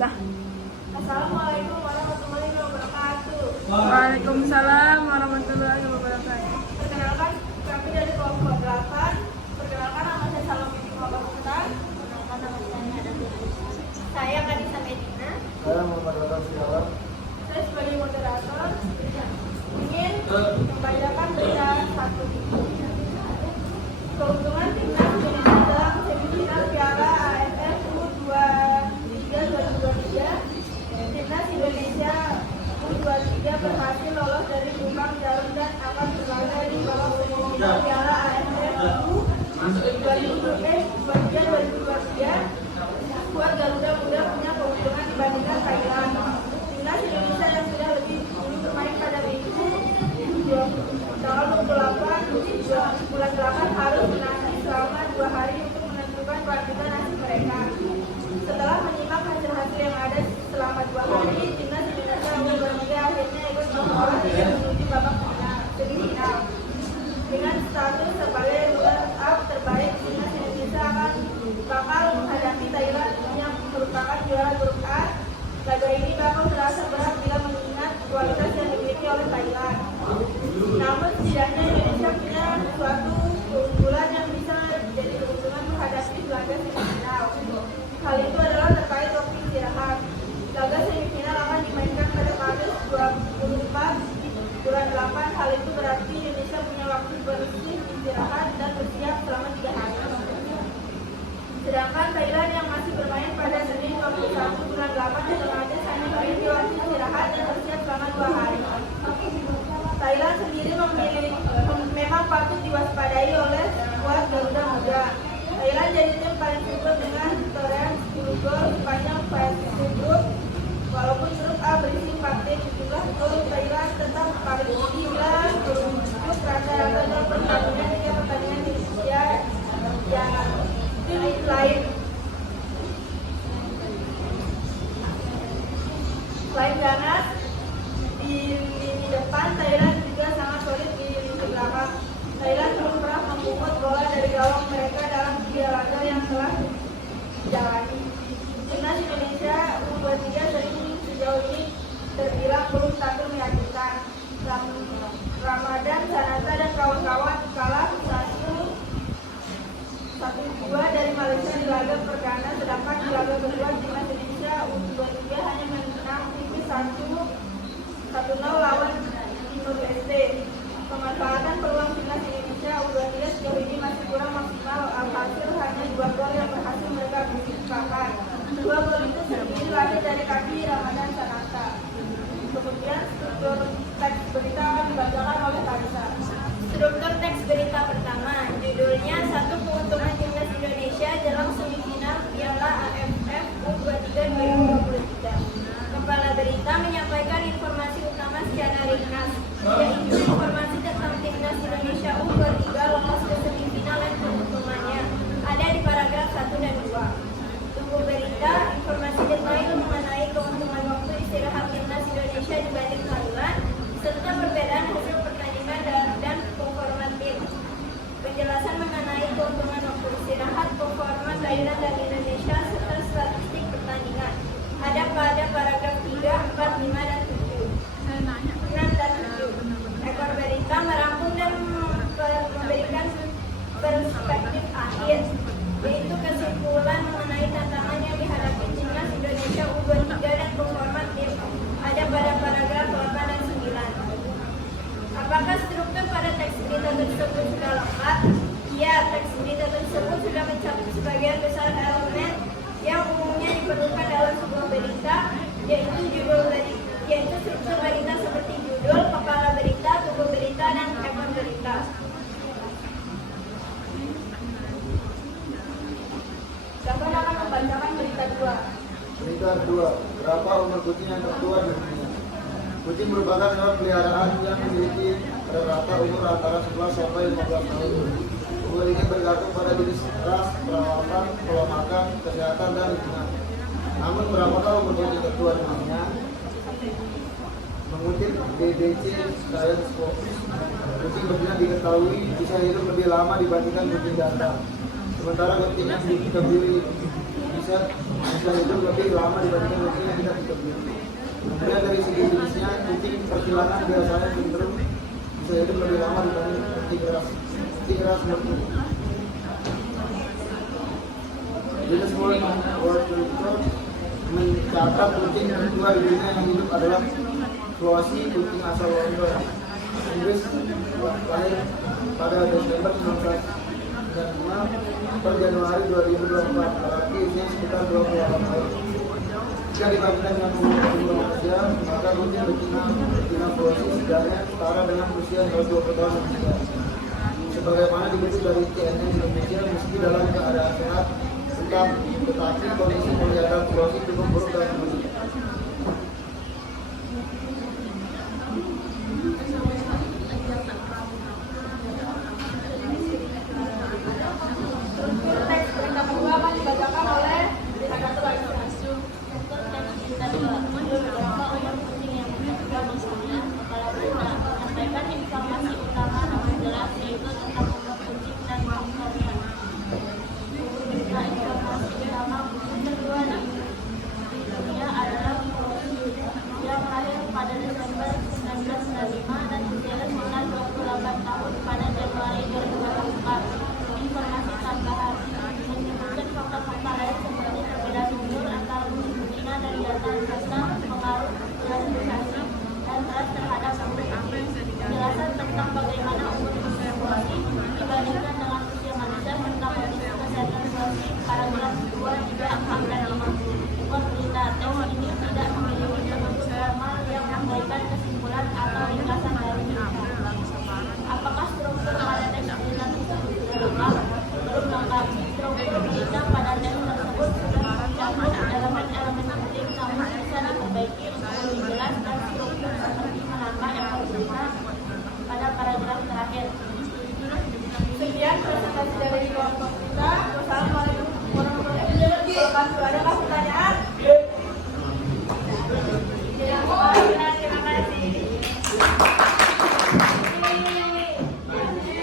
Dah. Assalamualaikum warahmatullahi wabarakatuh. Waalaikumsalam warahmatullahi wabarakatuh. Perkenalkan, kami dari kelompok 8. Perkenalkan, nama saya Salom binti Muhammad Mukhtar. Perkenalkan, nama saya Nada Binti. Saya Kanisa Medina. Saya Muhammad Rata Sialan. Saya sebagai moderator ingin membacakan berita satu. Keuntungan timnas Indonesia dalam semifinal Piala AFF U23 2023. Timnas Indonesia U23 berhasil lolos dari lubang jarum dan akan berlaga di babak semifinal Piala AFF U23 Skuad Garuda Muda punya keuntungan dibandingkan Thailand. Timnas Indonesia yang sudah lebih dulu bermain pada minggu tanggal 28 bulan 8 harus menanti selama 2 hari untuk menentukan kelanjutan nasib mereka. Setelah menyimak hasil-hasil yang ada selama 2 hari, Timnas Indonesia U23 akhirnya ikut melolos menuju babak semifinal. Dengan status sebagai runner-up terbaik, Timnas Indonesia bakal menghadapi Thailand yang merupakan juara grup A. Laga ini bakal terasa berat bila mengingat kualitas yang dimiliki oleh Thailand. Namun setidaknya Indonesia punya suatu keunggulan yang bisa menjadi keuntungan menghadapi laga semifinal. Hal itu adalah terkait waktu istirahat. Laga semifinal akan dimainkan pada Kamis 24 bulan 8. Hal itu berarti Indonesia punya waktu bersih istirahat dan bersiap selama 3 hari. Sedangkan Thailand yang masih bermain pada Senin 21 bulan 8 otomatis hanya memiliki waktu istirahat dan bersiap selama 2 hari. Thailand sendiri memang patut diwaspadai oleh skuad Garuda Muda. Thailand jadi tim paling subur dengan torehan 10 gol sepanjang fase grup. Walaupun grup A berisi 4 tim, jumlah gol Thailand tetap paling tinggi bila merujuk rata-rata gol pertandingan hingga pertandingan Indonesia yang lain. Selain ganas di lini depan, Thailand juga sangat solid di lini belakang. Thailand belum pernah memungut bola dari gawang mereka dalam 3 laga yang telah dijalani. Timnas Indonesia U23 sejauh ini terbilang belum tampil meyakinkan. Ramadan Sananta dan kawan-kawan kalah 1-2 dari Malaysia di laga perdana, sedangkan di laga kedua Timnas Indonesia U23 hanya menang tipis 1-0 lawan Timor Leste. Pemanfaatan peluang Timnas Indonesia U23 sejauh ini masih kurang maksimal. Alhasil hanya 2 gol yang berhasil mereka ciptakan. 2 gol itu terdiri lagi dari kaki Ramadan Sananta. Kemudian struktur teks berita akan dibacakan oleh Kanisa. Struktur teks berita pertama, judulnya satu keuntungan Timnas Indonesia dalam semifinal Piala AFF U23 2023. Kepala berita menyampaikan informasi utama secara ringkas, yaitu informasi tentang Timnas Indonesia U23 lolos ke semifinal dan keuntungannya ada di paragraf 1 dan 2. Tunggu berita, informasi detail mengenai keuntungan waktu istirahat Timnas Indonesia dibanding Thailand, serta perbedaan hasil pertandingan dan performa tim. Penjelasan mengenai keuntungan waktu istirahat, performa Thailand dan Indonesia, serta statistik pertandingan ada pada paragraf 3, 4, 5, dan 7. 6 dan 7. Ekor berita merangkum dan memberikan perspektif akhir, yaitu kesimpulan mengenai tantangan yang dihadapi Timnas Indonesia U23 dan performa tim ada pada paragraf 8 dan 9. Apakah struktur pada teks berita tersebut sudah lengkap? Ya, teks berita tersebut sudah mencakup sebagian besar elemen yang umumnya diperlukan dalam sebuah berita, yaitu struktur berita seperti judul, kepala berita, tubuh berita, dan ekor berita. Siapa yang akan membacakan berita 2? Berita 2. Berapa umur kucing yang tertua di dunia? Kucing merupakan hewan peliharaan yang memiliki rata-rata umur antara 11 sampai 15 tahun. Umur ini bergantung pada jenis ras, perawatan, pola makan, kesehatan, dan lingkungan. Namun berapakah umur kucing tertua di dunia? Mengutip BBC Science Fox, kucing betina diketahui bisa hidup lebih lama dibandingkan kucing jantan. Sementara kucing yang diketahui bisa Selain itu lebih lama dibandingkan kucing yang tidak dikebiri. Kemudian dari segi jenisnya, kucing persilangan biasanya cenderung bisa hidup lebih lama dibanding kucing ras. Kucing ras seperti jenis Golden Retriever mencatat kucing tertua di dunia yang hidup adalah Flossie, kucing asal London, Inggris, lahir pada Desember 1995 per Januari 2024, berarti usia sekitar 28 tahun. Jika dibandingkan dengan umur manusia, maka kucing betina Flossie sebenarnya setara dengan usia 120 tahun manusia. Sebagaimana dikutip dari CNN Indonesia, meski dalam keadaan sehat, tetapi kondisi melihara Flossie cukup buruk dan